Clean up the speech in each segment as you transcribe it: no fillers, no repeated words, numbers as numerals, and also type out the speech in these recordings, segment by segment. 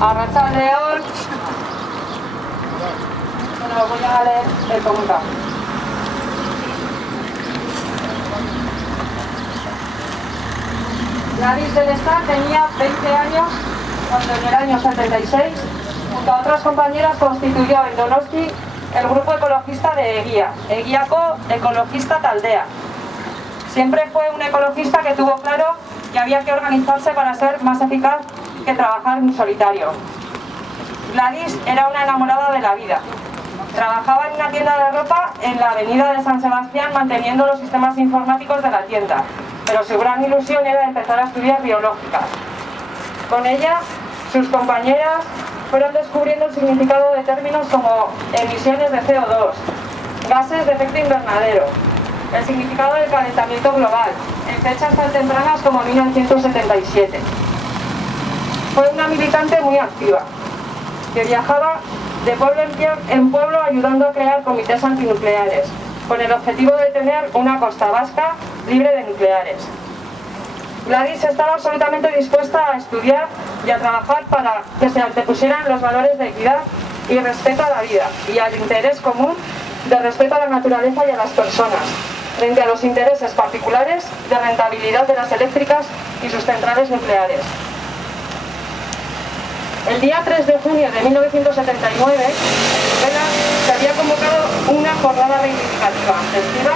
Arratsaldeon. Bueno, voy a leer el comunicado. Gladys del Estado tenía 20 años cuando en el año 76, junto a otras compañeras, constituyó en Donosti el grupo ecologista de Eguía, Eguiako Ecologista Taldea. Siempre fue un ecologista que tuvo claro que había que organizarse para ser más eficaz que trabajar en solitario. Gladys era una enamorada de la vida. Trabajaba en una tienda de ropa en la avenida de San Sebastián manteniendo los sistemas informáticos de la tienda, pero su gran ilusión era empezar a estudiar biológicas. Con ella, sus compañeras fueron descubriendo el significado de términos como emisiones de CO2, gases de efecto invernadero, el significado del calentamiento global, en fechas tan tempranas como 1977. Fue una militante muy activa, que viajaba de pueblo en pueblo ayudando a crear comités antinucleares, con el objetivo de tener una costa vasca libre de nucleares. Gladys estaba absolutamente dispuesta a estudiar y a trabajar para que se antepusieran los valores de equidad y respeto a la vida y al interés común de respeto a la naturaleza y a las personas, frente a los intereses particulares de rentabilidad de las eléctricas y sus centrales nucleares. El día 3 de junio de 1979, en Venezuela se había convocado una jornada reivindicativa, festiva,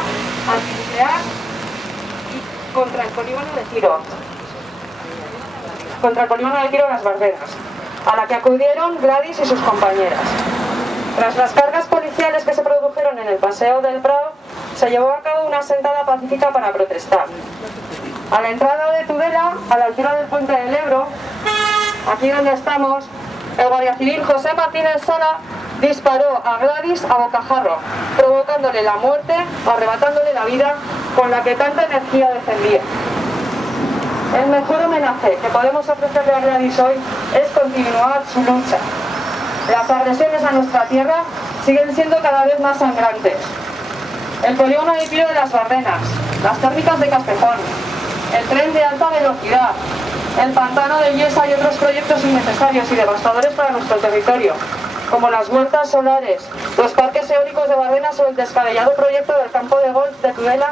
antinuclear y contra el polígono de tiro. Contra el polígono de tiro de las Barbenas, a la que acudieron Gladys y sus compañeras. Tras las cargas policiales que se produjeron en el Paseo del Prado, se llevó a cabo una sentada pacífica para protestar. A la entrada de Tudela, a la altura del puente del Ebro, aquí donde estamos, el guardia civil José Martínez Sala disparó a Gladys a bocajarro, provocándole la muerte, arrebatándole la vida con la que tanta energía defendía. El mejor homenaje que podemos ofrecerle a Gladys hoy es continuar su lucha. Las agresiones a nuestra tierra siguen siendo cada vez más sangrantes. El polígono de tiro de las Barbenas, las térmicas de Castejón, el tren de alta velocidad, el pantano de Yesa y otros proyectos innecesarios y devastadores para nuestro territorio, como las huertas solares, los parques eólicos de Barbenas o el descabellado proyecto del campo de golf de Tudela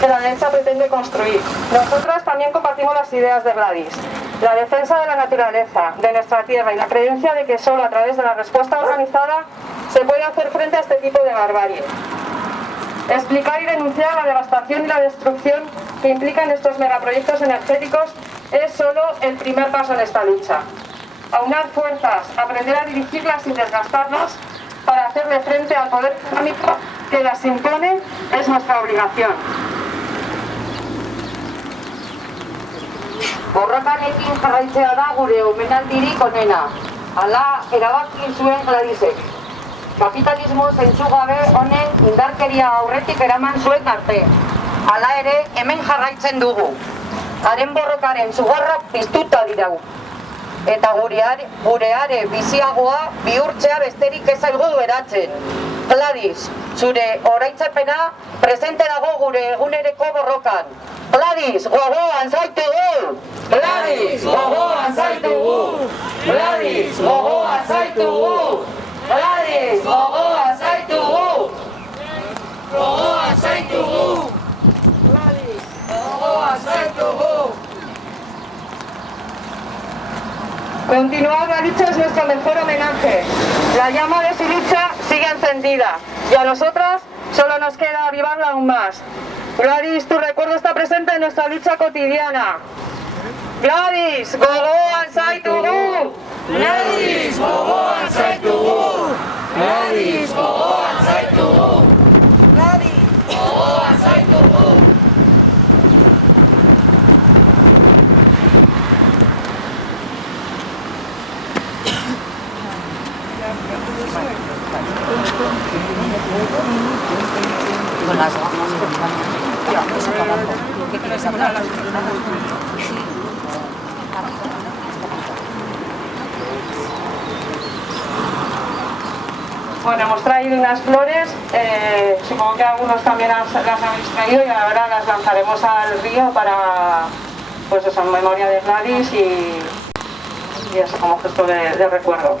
que la derecha pretende construir. Nosotras también compartimos las ideas de Gladys, la defensa de la naturaleza, de nuestra tierra y la creencia de que solo a través de la respuesta organizada se puede hacer frente a este tipo de barbarie. Explicar y denunciar la devastación y la destrucción que implican estos megaproyectos energéticos es solo el primer paso en esta lucha. Aunar fuerzas, aprender a dirigirlas sin desgastarnos para hacerle frente al poder económico que las impone es nuestra obligación. Borrokarekin jarraitzea da gure omenaldirik onena. Hala erabaki zuen Gladysek. Kapitalismo zentzugabe honen indarkeria aurretik eraman zuen arte. Hala ere, hemen jarraitzen dugu. Haren borrokaren zugarrak piztuta dirau. Eta gure are biziagoa bihurtzea besterik ez zaigu geratzen. Gladys, zure oraitzapena presente dago gure egunereko borrokan. Gladys, gogoan zaitugu! Gladys, gogoan zaitugu! Gladys, gogoan zaitugu! Gladys, gogoan zaitugu! Gogoan zaitugu! Gladys, gogoan zaitugu! Continuar la lucha es nuestro mejor homenaje. La llama de su lucha sigue encendida y a nosotras solo nos queda avivarla aún más. Gladys, tu recuerdo está presente en nuestra lucha cotidiana. Gladys, gogoan zaitugu! Gladys, gogoan zaitugu! Gladys, gogoan zaitugu! Gladys, gogoan zaitugu! Con las gafas, vamos a acabar. ¿Qué quieres hablar? Bueno, hemos traído unas flores, supongo que algunos también las habéis traído y ahora las lanzaremos al río para, pues eso, en memoria de Gladys y y así como gesto de recuerdo.